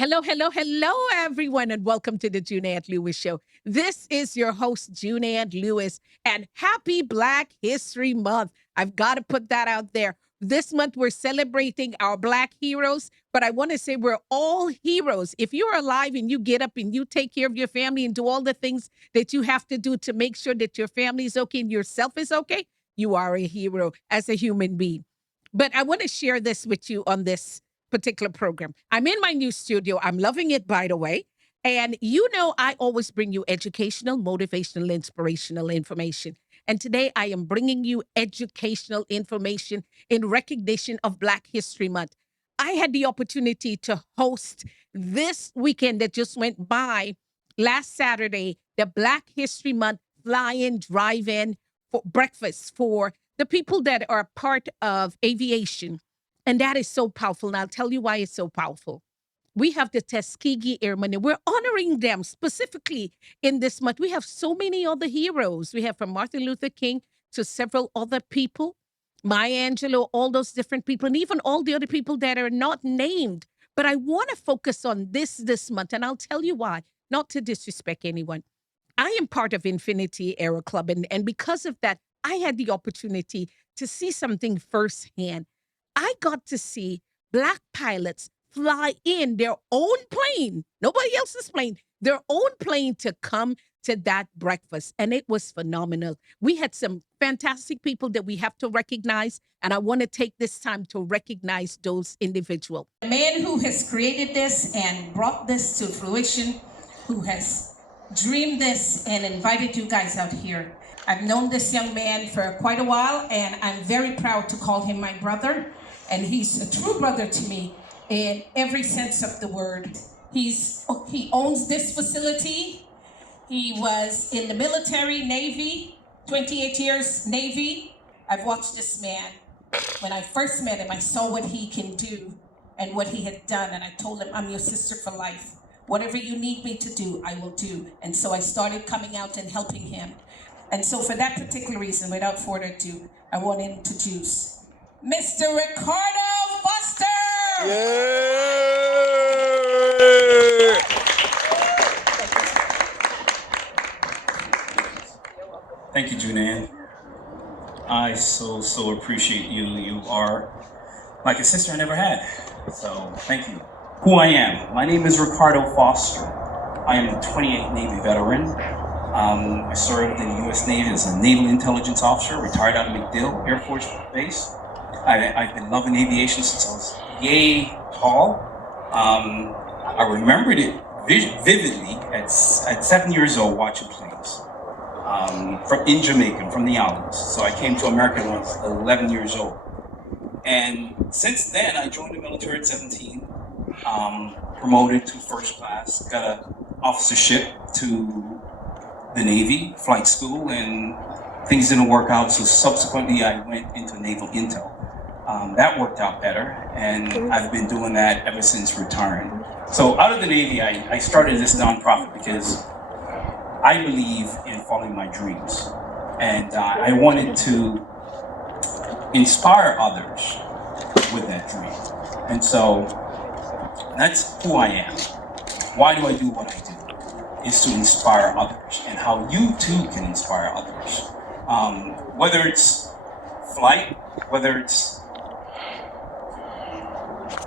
Hello, hello, hello, everyone, and welcome to the Juneann Lewis Show. This is your host, Juneann Lewis, and happy Black History Month. I've got to put that out there. This month, we're celebrating our Black heroes, but I want to say we're all heroes. If you're alive and you get up and you take care of your family and do all the things that you have to do to make sure that your family is okay and yourself is okay, you are a hero as a human being. But I want to share this with you on this particular program. I'm in my new studio. I'm loving it, by the way. And you know, I always bring you educational, motivational, inspirational information. And today I am bringing you educational information in recognition of Black History Month. I had the opportunity to host this weekend that just went by last Saturday, the Black History Month fly-in, drive-in for breakfast for the people that are part of aviation. And that is so powerful. And I'll tell you why it's so powerful. We have the Tuskegee Airmen, and we're honoring them specifically in this month. We have so many other heroes. We have from Martin Luther King to several other people, Maya Angelou, all those different people, and even all the other people that are not named. But I want to focus on this month, and I'll tell you why, not to disrespect anyone. I am part of Infinity Aero Club, and because of that, I had the opportunity to see something firsthand. I got to see Black pilots fly in their own plane, nobody else's plane, their own plane to come to that breakfast. And it was phenomenal. We had some fantastic people that we have to recognize. And I want to take this time to recognize those individuals. The man who has created this and brought this to fruition, who has dreamed this and invited you guys out here. I've known this young man for quite a while, and I'm very proud to call him my brother. And he's a true brother to me in every sense of the word. He owns this facility. He was in the military, Navy, 28 years Navy. I've watched this man. When I first met him, I saw what he can do and what he had done. And I told him, I'm your sister for life. Whatever you need me to do, I will do. And so I started coming out and helping him. And so for that particular reason, without further ado, I want to introduce Mr. Ricardo Foster! Yeah! Thank you, Juneann. I so appreciate you. You are like a sister I never had. So thank you. Who I am. My name is Ricardo Foster. I am a 28 Navy veteran. I served in the U.S. Navy as a Naval Intelligence Officer, retired out of MacDill Air Force Base. I've been loving aviation since I was yay tall. I remembered it vividly at 7 years old watching planes in Jamaica, from the islands. So I came to America when I was 11 years old. And since then, I joined the military at 17, promoted to first class, got an officership to the Navy, flight school, and things didn't work out. So subsequently, I went into Naval Intel. That worked out better, and I've been doing that ever since retiring. So out of the Navy, I started this nonprofit because I believe in following my dreams. And I wanted to inspire others with that dream. And so that's who I am. Why do I do what I do? Is to inspire others, and how you too can inspire others. Whether it's flight, whether it's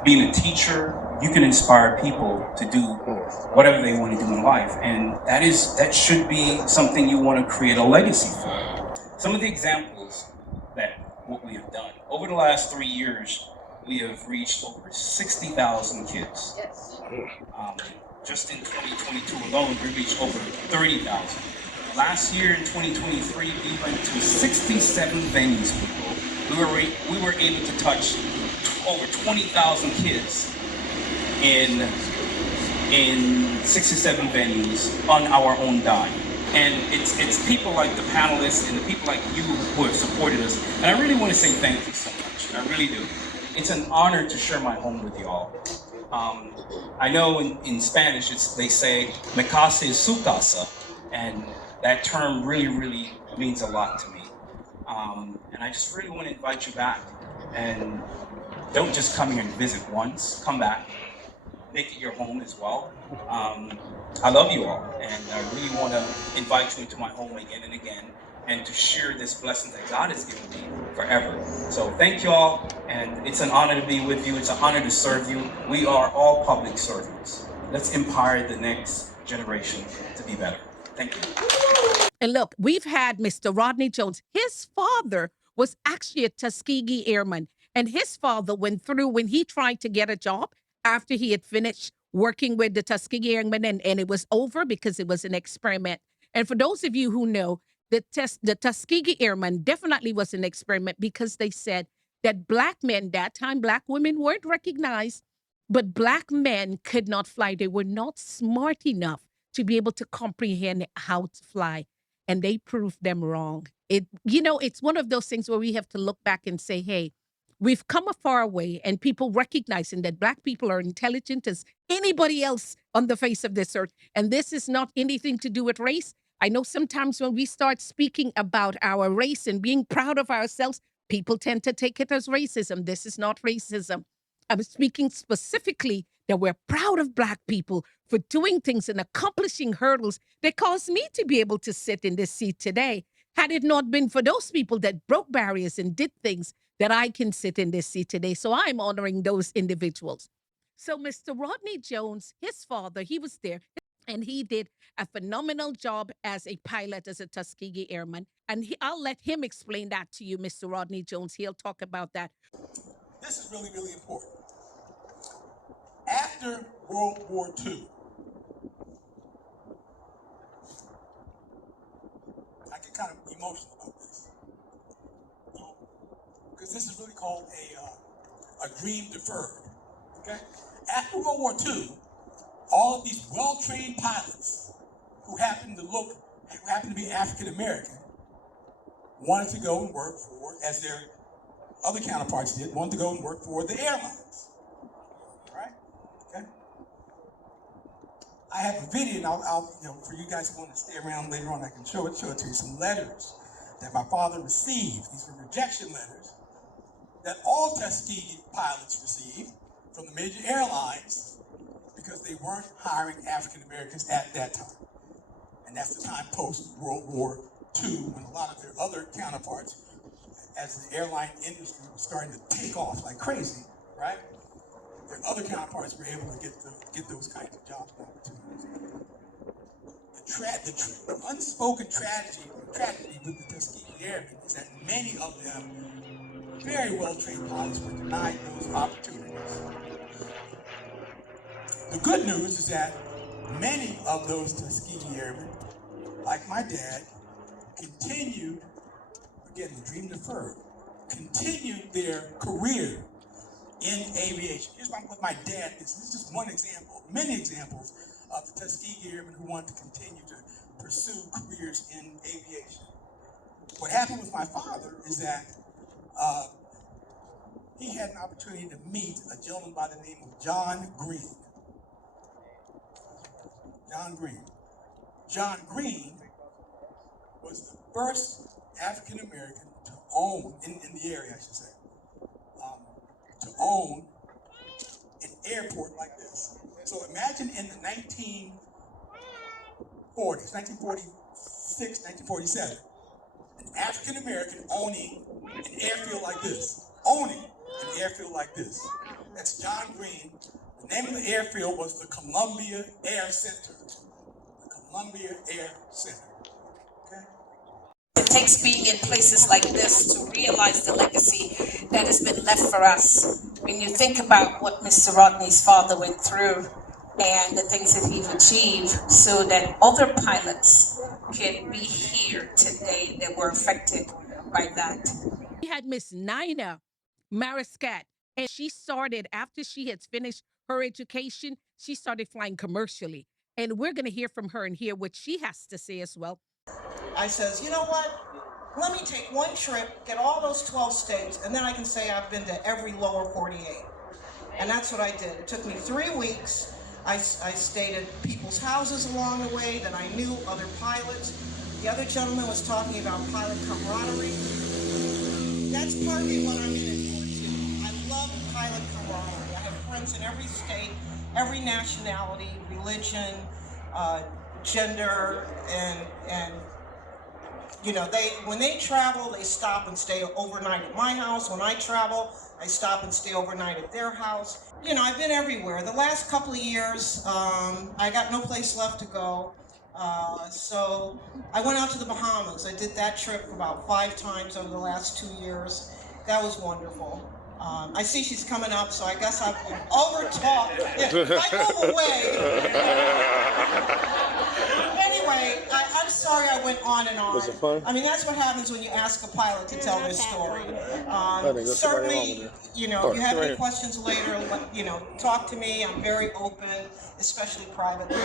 being a teacher, you can inspire people to do whatever they want to do in life, and that should be something you want to create a legacy for. Some of the examples that what we have done over the last 3 years, we have reached over 60,000 kids. Yes. Just in 2022 alone, we reached over 30,000. Last year in 2023, we went to 67 venues, people. We were able to touch over 20,000 kids in 67 venues on our own dime. And it's people like the panelists and the people like you who have supported us. And I really want to say thank you so much. I really do. It's an honor to share my home with you all. I know in Spanish they say "me casa es su casa," and that term really means a lot to me. And I just really want to invite you back, and don't just come here and visit once. Come back make it your home as well. I love you all, and I really want to invite you into my home again and again, and to share this blessing that God has given me forever. So thank you all, and it's an honor to be with you. It's an honor to serve you. We are all public servants. Let's empower the next generation to be better. Thank you. And look, we've had Mr. Rodney Jones. His father was actually a Tuskegee Airman. And his father went through when he tried to get a job after he had finished working with the Tuskegee Airmen, and it was over because it was an experiment. And for those of you who know, the Tuskegee Airmen definitely was an experiment because they said that black men, that time black women weren't recognized, but black men could not fly. They were not smart enough to be able to comprehend how to fly. And they proved them wrong. It's one of those things where we have to look back and say, hey, we've come a far way, and people recognizing that black people are intelligent as anybody else on the face of this earth. And this is not anything to do with race. I know sometimes when we start speaking about our race and being proud of ourselves, people tend to take it as racism. This is not racism. I'm speaking specifically that we're proud of black people for doing things and accomplishing hurdles that caused me to be able to sit in this seat today. Had it not been for those people that broke barriers and did things, that I can sit in this seat today. So I'm honoring those individuals. So Mr. Rodney Jones, his father, he was there, and he did a phenomenal job as a pilot, as a Tuskegee Airman. And I'll let him explain that to you, Mr. Rodney Jones. He'll talk about that. This is really, really important. After World War II, I get kind of emotional about this, because this is really called a dream deferred. Okay? After World War II, all of these well-trained pilots who happened to be African American, wanted to go and work for, as their other counterparts did, wanted to go and work for the airlines. Right? Okay? I have a video, and I'll for you guys who want to stay around later on, I can show it to you. Some letters that my father received. These were rejection letters that all Tuskegee pilots received from the major airlines because they weren't hiring African Americans at that time. And that's the time post-World War II, when a lot of their other counterparts, as the airline industry was starting to take off like crazy, right? Their other counterparts were able to get those kinds of jobs and opportunities. The unspoken tragedy with the Tuskegee Airmen is that many of them, very well-trained pilots, were denied those opportunities. The good news is that many of those Tuskegee Airmen, like my dad, continued, again, the dream deferred, continued their career in aviation. Here's what my dad did. This is just one example, many examples of the Tuskegee Airmen who wanted to continue to pursue careers in aviation. What happened with my father is that he had an opportunity to meet a gentleman by the name of John Green. John Green. John Green was the first African American to own, in the area I should say, to own an airport like this. So imagine in the 1940s, 1946, 1947, an African American owning an airfield like this. That's John Green. The name of the airfield was the Columbia Air Center. Okay? It takes being in places like this to realize the legacy that has been left for us. When you think about what Mr. Rodney's father went through and the things that he's achieved so that other pilots can be here today that were affected by that. We had Miss Nina Mariscat, and she started, after she had finished her education, she started flying commercially. And we're going to hear from her and hear what she has to say as well. I says, you know what? Let me take one trip, get all those 12 states, and then I can say I've been to every lower 48. And that's what I did. It took me 3 weeks. I stayed at people's houses along the way, that I knew other pilots. The other gentleman was talking about pilot camaraderie. That's partly what I'm in it for too. I love pilot camaraderie. I have friends in every state. every nationality, religion, gender, and you know, when they travel, they stop and stay overnight at my house. When I travel, I stop and stay overnight at their house. You know, I've been everywhere. The last couple of years, I got no place left to go. So I went out to the Bahamas. I did that trip about 5 times over the last 2 years. That was wonderful. I see she's coming up, so I guess I've been over-talked. If I move away. Anyway, I'm sorry I went on and on. Was it fun? I mean, that's what happens when you ask a pilot to tell their story. Certainly, you know, if you have any questions later, you know, talk to me. I'm very open, especially privately.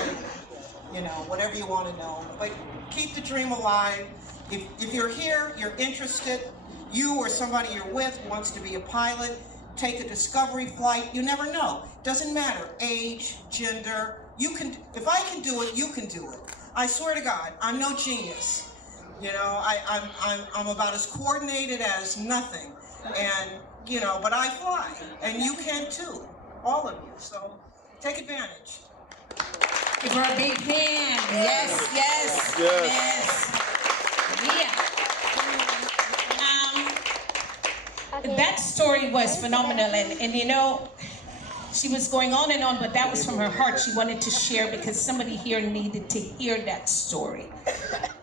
You know, whatever you want to know. But keep the dream alive. If you're here, you're interested, you or somebody you're with wants to be a pilot, take a discovery flight. You never know. Doesn't matter, age, gender. You can. If I can do it, you can do it. I swear to God, I'm no genius. You know, I'm about as coordinated as nothing, and you know, but I fly, and you can too, all of you. So take advantage. Give her a big hand. Yes, yes, yes. Yeah. That story was phenomenal, and you know, she was going on and on, but that was from her heart. She wanted to share because somebody here needed to hear that story.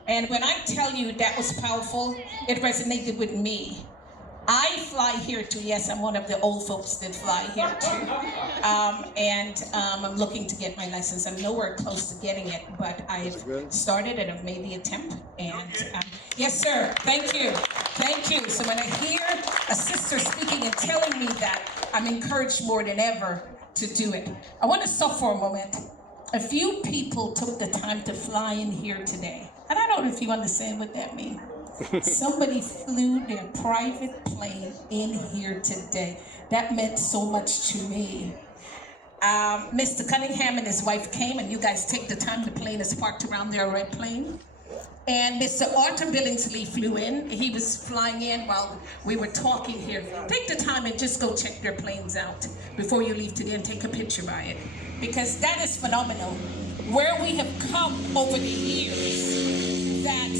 And when I tell you that was powerful, it resonated with me. I fly here too. Yes, I'm one of the old folks that fly here too. I'm looking to get my license. I'm nowhere close to getting it, but I've started and I've made the attempt. And yes, sir. Thank you. Thank you. So when I hear a sister speaking and telling me that, I'm encouraged more than ever to do it. I want to stop for a moment. A few people took the time to fly in here today. And I don't know if you understand what that means. Somebody flew their private plane in here today. That meant so much to me. Mr. Cunningham and his wife came, and you guys take the time. The plane is parked around their red plane. And Mr. Arthur Billingsley flew in. He was flying in while we were talking here. Take the time and just go check their planes out before you leave today and take a picture by it. Because that is phenomenal. Where we have come over the years, that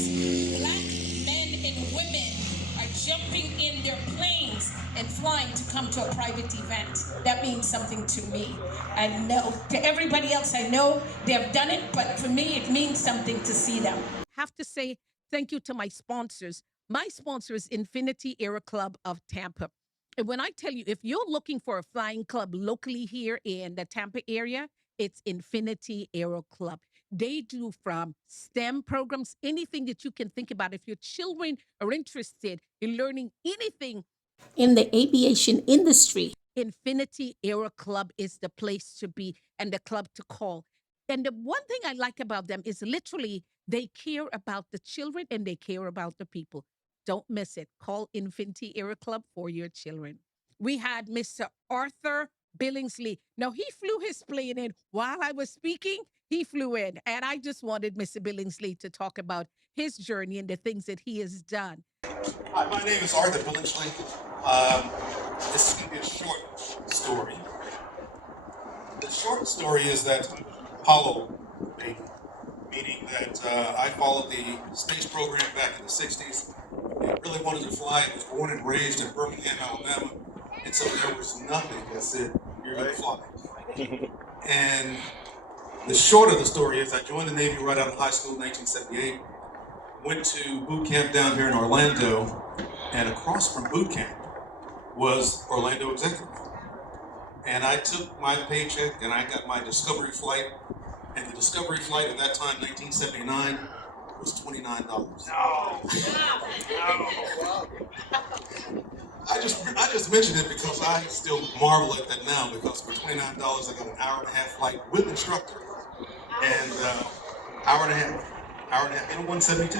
black men and women are jumping in their planes and flying to come to a private event. That means something to me. I know to everybody else, I know they've done it, but for me, it means something to see them. Have to say thank you to my sponsors. My sponsor is Infinity Aero Club of Tampa. And when I tell you, if you're looking for a flying club locally here in the Tampa area, it's Infinity Aero Club. They do from STEM programs, anything that you can think about. If your children are interested in learning anything in the aviation industry, Infinity Aero Club is the place to be and the club to call. And the one thing I like about them is literally they care about the children and they care about the people. Don't miss it. Call Infinity Aero Club for your children. We had Mr. Arthur Billingsley. Now, he flew his plane in while I was speaking. He flew in, and I just wanted Mr. Billingsley to talk about his journey and the things that he has done. Hi, my name is Arthur Billingsley. This is going to be a short story. The short story is that Apollo baby, meaning that I followed the space program back in the 60s and really wanted to fly. I was born and raised in Birmingham, Alabama, and so there was nothing that said, you're going to fly. And the short of the story is I joined the Navy right out of high school in 1978, went to boot camp down here in Orlando, and across from boot camp was Orlando Executive. And I took my paycheck and I got my discovery flight, and the discovery flight at that time, 1979, was $29. No. I just mentioned it because I still marvel at that now, because for $29 I got an hour-and-a-half flight with instructor, and hour and a half in a 172.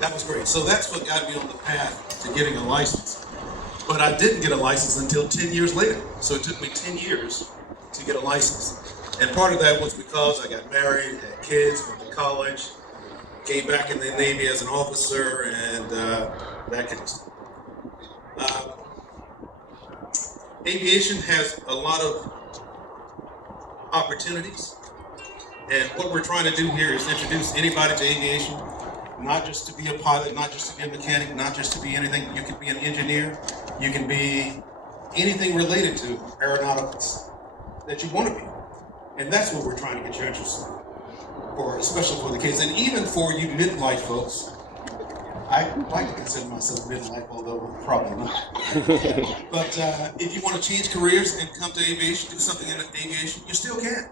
That was great. So that's what got me on the path to getting a license. But I didn't get a license until 10 years later. So it took me 10 years to get a license. And part of that was because I got married, had kids, went to college, came back in the Navy as an officer, and that kind of stuff. Aviation has a lot of opportunities. And what we're trying to do here is introduce anybody to aviation, not just to be a pilot, not just to be a mechanic, not just to be anything. You can be an engineer, you can be anything related to aeronautics that you want to be. And that's what we're trying to get you interested in, for, especially for the kids. And even for you midlife folks, I like to consider myself midlife, although probably not. But if you want to change careers and come to aviation, do something in aviation, you still can.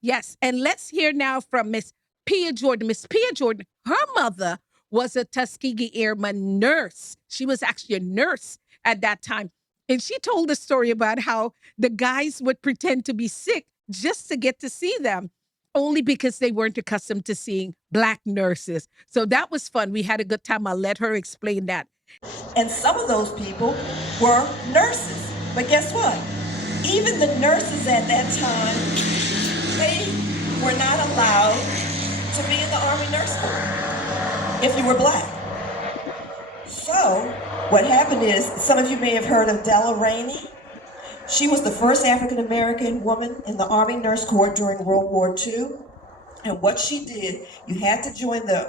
Yes, and let's hear now from Miss Pia Jordan. Miss Pia Jordan, her mother was a Tuskegee Airman nurse. She was actually a nurse at that time. And she told a story about how the guys would pretend to be sick just to get to see them, only because they weren't accustomed to seeing Black nurses. So that was fun. We had a good time. I'll let her explain that. And some of those people were nurses. But guess what? Even the nurses at that time, they were not allowed to be in the Army Nurse Corps if you were Black. So what happened is, some of you may have heard of Della Rainey. She was the first African-American woman in the Army Nurse Corps during World War II. And what she did, you had to join the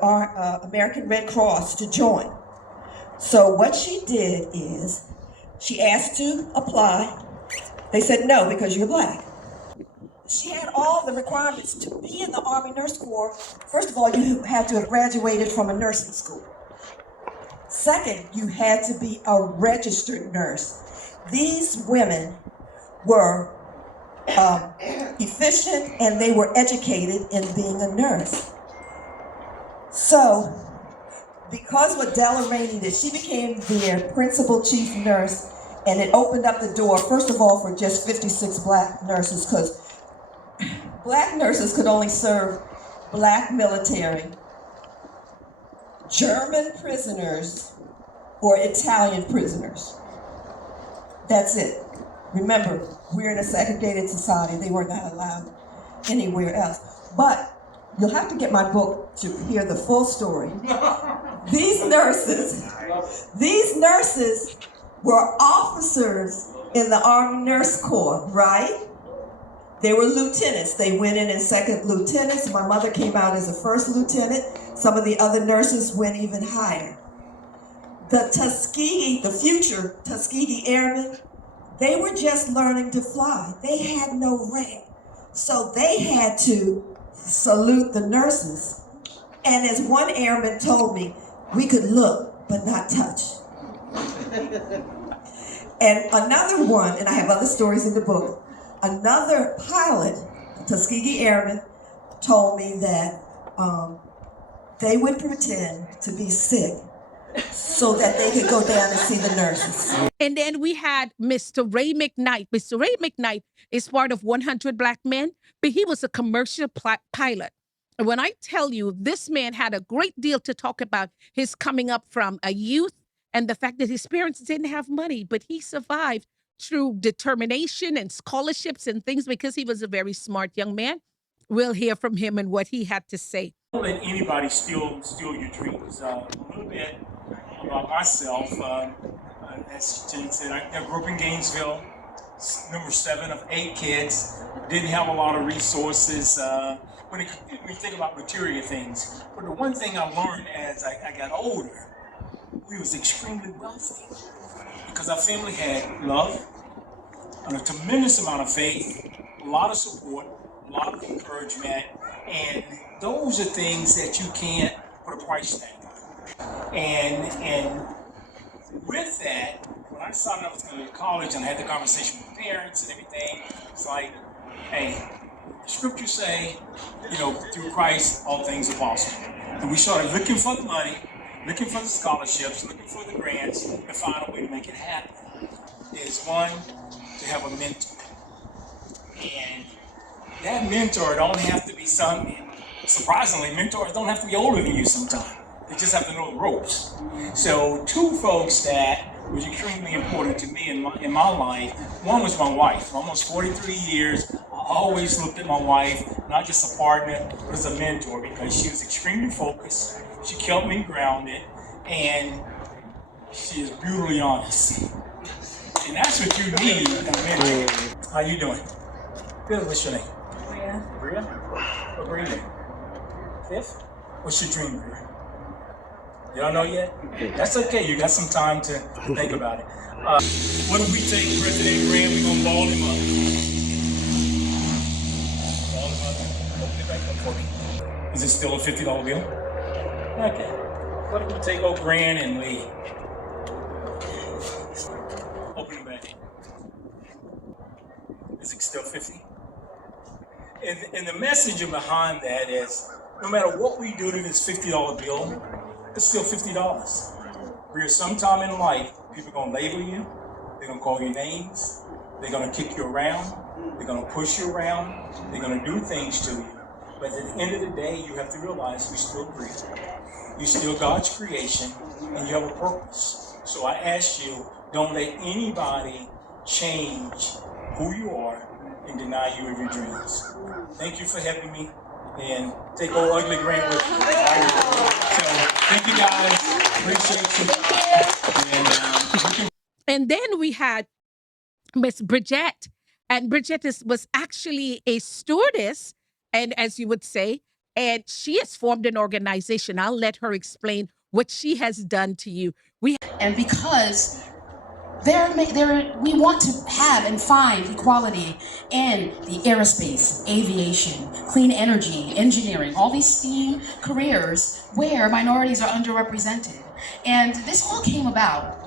American Red Cross to join. So what she did is, she asked to apply. They said no, because you're Black. She had all the requirements to be in the Army Nurse Corps. First of all, you had to have graduated from a nursing school. Second, you had to be a registered nurse. These women were efficient, and they were educated in being a nurse. So, because what Della Rainey did, she became their principal chief nurse, and it opened up the door, first of all, for just 56 Black nurses, because Black nurses could only serve Black military, German prisoners, or Italian prisoners. That's it. Remember, we're in a segregated society. They were not allowed anywhere else. But you'll have to get my book to hear the full story. These nurses were officers in the Army Nurse Corps, right? They were lieutenants. They went in as second lieutenants. My mother came out as a first lieutenant. Some of the other nurses went even higher. The future Tuskegee Airmen, they were just learning to fly. They had no rank. So they had to salute the nurses. And as one airman told me, we could look, but not touch. And another one, and I have other stories in the book, another pilot, Tuskegee Airman, told me that they would pretend to be sick so that they could go down and see the nurses. And then we had Mr. Ray McKnight. Mr. Ray McKnight is part of 100 Black Men, but he was a commercial pilot. And when I tell you, this man had a great deal to talk about his coming up from a youth and the fact that his parents didn't have money, but he survived through determination and scholarships and things because he was a very smart young man. We'll hear from him and what he had to say. Don't let anybody steal your dreams. A little bit about myself. As Jen said, I grew up in Gainesville, number 7 of 8 kids. Didn't have a lot of resources when you think about material things. But the one thing I learned as I got older, we was extremely wealthy because our family had love, a tremendous amount of faith, a lot of support, a lot of encouragement, and those are things that you can't put a price tag on. And with that, when I started off to college and I had the conversation with parents and everything, it's like, hey, the scriptures say, through Christ, all things are possible. And we started looking for the money, looking for the scholarships, looking for the grants, and find a way to make it happen. Is one, to have a mentor. And that mentor don't have to be surprisingly, mentors don't have to be older than you sometimes. They just have to know the ropes. So 2 folks that was extremely important to me in my life. One was my wife. For almost 43 years, I always looked at my wife, not just a partner, but as a mentor, because she was extremely focused. She kept me grounded, and she is brutally honest. And that's what you need in a mentor. How you doing? Good. What's your name? Bria. What grade are you? Fifth. What's your dream, Bria? You don't know yet? That's okay. You got some time to think about it. What if we take President Grant? We're gonna ball him up. Ball him up. Open it back up for me. Is it still a $50 bill? Okay. What if we take old Grant and we open it back? Is it still 50? And the message behind that is, no matter what we do to this $50 bill, it's still $50. Where sometime in life, people are gonna label you, they're gonna call you names, they're gonna kick you around, they're gonna push you around, they're gonna do things to you. But at the end of the day, you have to realize we still breathe. You're still God's creation, and you have a purpose. So I ask you, don't let anybody change who you are and deny you of your dreams. Thank you for having me, and take old ugly Grant with you. So thank you guys, appreciate you. And then we had Miss Bridget, and Bridget was actually a stewardess, and as you would say, and she has formed an organization. I'll let her explain what she has done to you. And because we want to have and find equality in the aerospace, aviation, clean energy, engineering, all these STEAM careers where minorities are underrepresented. And this all came about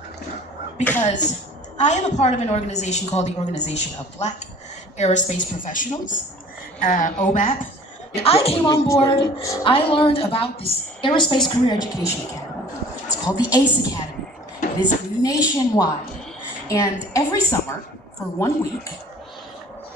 because I am a part of an organization called the Organization of Black Aerospace Professionals, OBAP. I came on board, I learned about this Aerospace Career Education Academy. It's called the ACE Academy. It is nationwide. And every summer, for 1 week,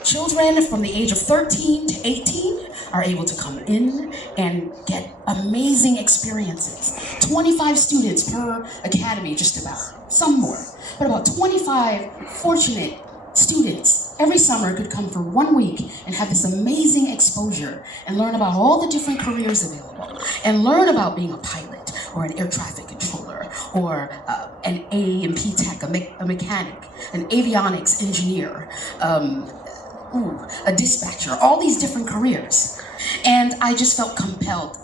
children from the age of 13 to 18 are able to come in and get amazing experiences. 25 students per academy, just about, some more. But about 25 fortunate students every summer could come for 1 week and have this amazing exposure and learn about all the different careers available and learn about being a pilot or an air traffic controller or an A&P tech, a mechanic, an avionics engineer, a dispatcher, all these different careers. And I just felt compelled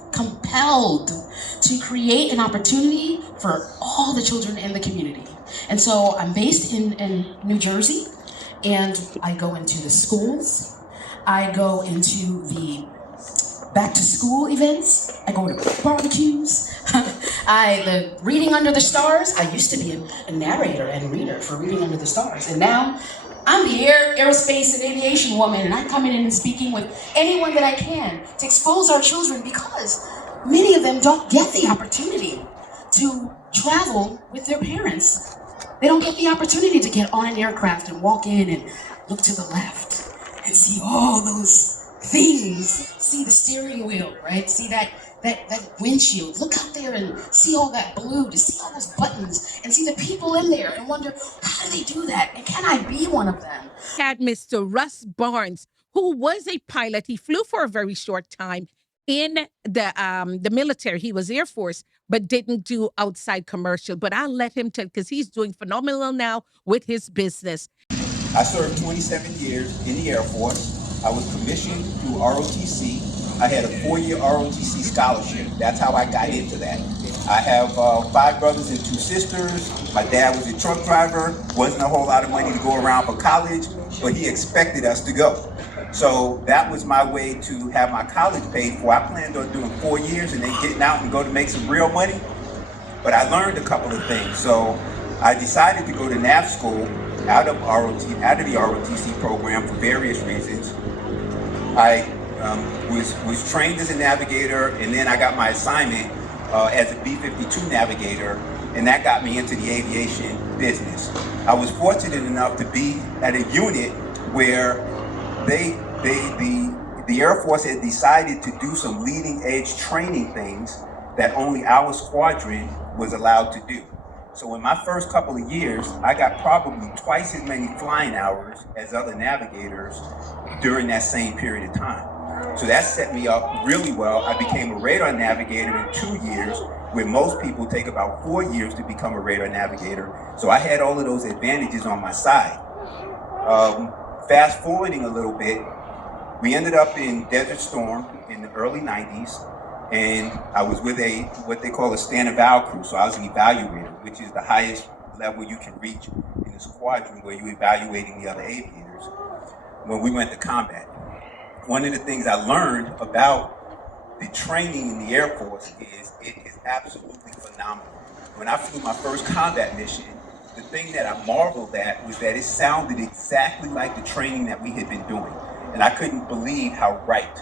to create an opportunity for all the children in the community. And so I'm based in New Jersey, and I go into the schools, I go into the back to school events, I go to barbecues, the Reading Under the Stars. I used to be a narrator and reader for Reading Under the Stars, and now I'm the aerospace and aviation woman, and I'm coming in and speaking with anyone that I can to expose our children, because many of them don't get the opportunity to travel with their parents. They don't get the opportunity to get on an aircraft and walk in and look to the left and see all those things. See the steering wheel, right? See that windshield. Look out there and see all that blue, to see all those buttons and see the people in there and wonder, how do they do that? And can I be one of them? Had Mr. Russ Barnes, who was a pilot. He flew for a very short time in the military. He was Air Force, but didn't do outside commercial. But I'll let him tell, because he's doing phenomenal now with his business. I served 27 years in the Air Force. I was commissioned through ROTC. I had a 4-year ROTC scholarship. That's how I got into that. I have 5 brothers and 2 sisters. My dad was a truck driver. Wasn't a whole lot of money to go around for college, but he expected us to go. So that was my way to have my college paid for. I planned on doing 4 years and then getting out and go to make some real money. But I learned a couple of things. So I decided to go to nav school out of the ROTC program for various reasons. I was trained as a navigator, and then I got my assignment as a B-52 navigator, and that got me into the aviation business. I was fortunate enough to be at a unit where the Air Force had decided to do some leading edge training things that only our squadron was allowed to do. So in my first couple of years, I got probably twice as many flying hours as other navigators during that same period of time. So that set me up really well. I became a radar navigator in 2 years, where most people take about 4 years to become a radar navigator. So I had all of those advantages on my side. Fast forwarding a little bit, We ended up in Desert Storm in the early 90s, and I was with what they call a stand eval crew. So I was an evaluator, which is the highest level you can reach in a squadron where you're evaluating the other aviators when we went to combat. One of the things I learned about the training in the Air Force is it is absolutely phenomenal. When I flew my first combat mission, the thing that I marveled at was that it sounded exactly like the training that we had been doing. And I couldn't believe how right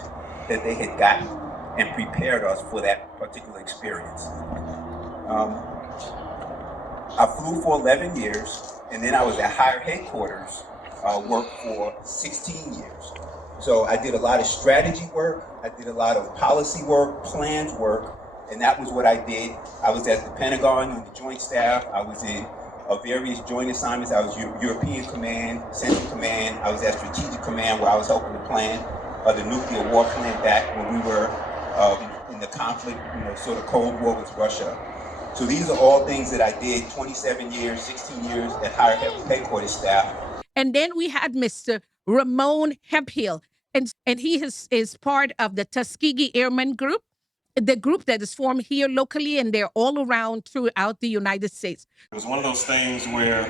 that they had gotten and prepared us for that particular experience. I flew for 11 years, and then I was at higher headquarters, worked for 16 years. So I did a lot of strategy work, I did a lot of policy work, plans work, and that was what I did. I was at the Pentagon on the Joint Staff. I was in various joint assignments. I was European Command, Central Command. I was at Strategic Command, where I was helping to plan the nuclear war plan back when we were in the conflict, sort of Cold War with Russia. So these are all things that I did 27 years, 16 years at higher headquarters staff. And then we had Mr. Ramon Hemphill, and he is part of the Tuskegee Airmen group, the group that is formed here locally, and they're all around throughout the United States. It was one of those things where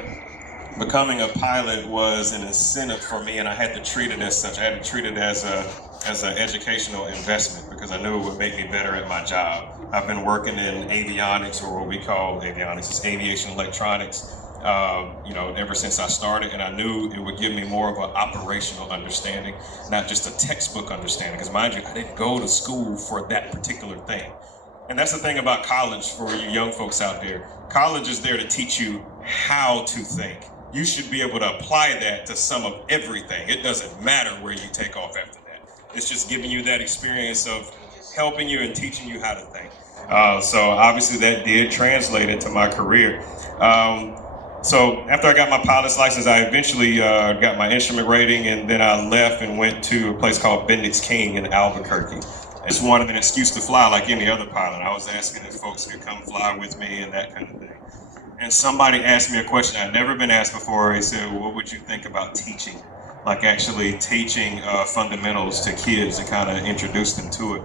becoming a pilot was an incentive for me, and I had to treat it as such. I had to treat it as an educational investment because I knew it would make me better at my job. I've been working in avionics, or what we call avionics, it's aviation electronics, ever since I started, and I knew it would give me more of an operational understanding, not just a textbook understanding, because mind you, I didn't go to school for that particular thing. And that's the thing about college for you young folks out there. College is there to teach you how to think. You should be able to apply that to some of everything. It doesn't matter where you take off after that. It's just giving you that experience of helping you and teaching you how to think. So obviously that did translate into my career. So after I got my pilot's license, I eventually got my instrument rating, and then I left and went to a place called Bendix King in Albuquerque. I just wanted an excuse to fly like any other pilot. I was asking if folks could come fly with me and that kind of thing. And somebody asked me a question I'd never been asked before. He said, well, what would you think about teaching? Like actually teaching fundamentals to kids and kind of introduce them to it.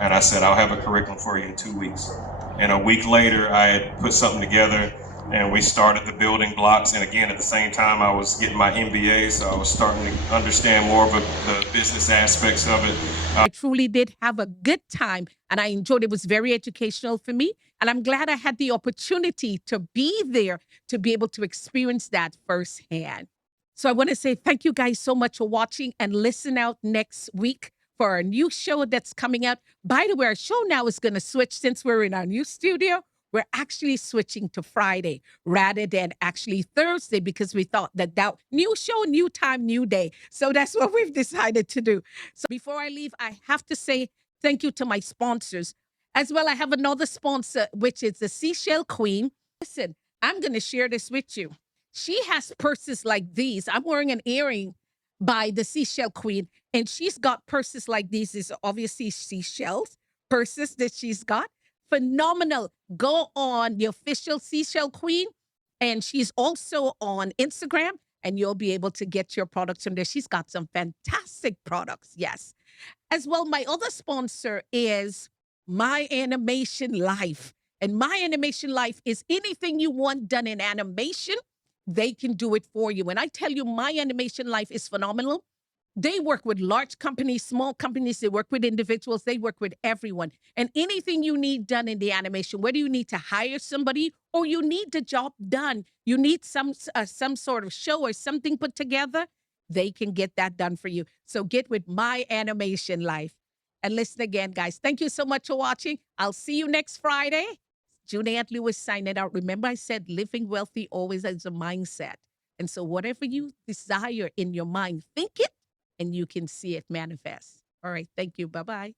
And I said, I'll have a curriculum for you in 2 weeks. And a week later, I had put something together, and we started the building blocks. And again, at the same time, I was getting my MBA, so I was starting to understand more of the business aspects of it. I truly did have a good time, and I enjoyed it. It was very educational for me, and I'm glad I had the opportunity to be there to be able to experience that firsthand. So I want to say thank you guys so much for watching, and listen out next week for our new show that's coming out. By the way, our show now is going to switch since we're in our new studio. We're actually switching to Friday rather than actually Thursday, because we thought that new show, new time, new day. So that's what we've decided to do. So before I leave, I have to say thank you to my sponsors. As well, I have another sponsor, which is the Seashell Queen. Listen, I'm going to share this with you. She has purses like these. I'm wearing an earring by the Seashell Queen, and she's got purses like these. These are obviously seashells purses that she's got. Phenomenal. Go on the official Seashell Queen, and she's also on Instagram, and you'll be able to get your products from there. She's got some fantastic products, yes. As well, my other sponsor is My Animation Life. And My Animation Life is anything you want done in animation, they can do it for you. And I tell you, My Animation Life is phenomenal. They work with large companies, small companies. They work with individuals. They work with everyone. And anything you need done in the animation, whether you need to hire somebody or you need the job done, you need some sort of show or something put together, they can get that done for you. So get with My Animation Life. And listen again, guys. Thank you so much for watching. I'll see you next Friday. Juneann Lewis signing out. Remember, I said living wealthy always is a mindset. And so whatever you desire in your mind, think it, and you can see it manifest. All right. Thank you. Bye-bye.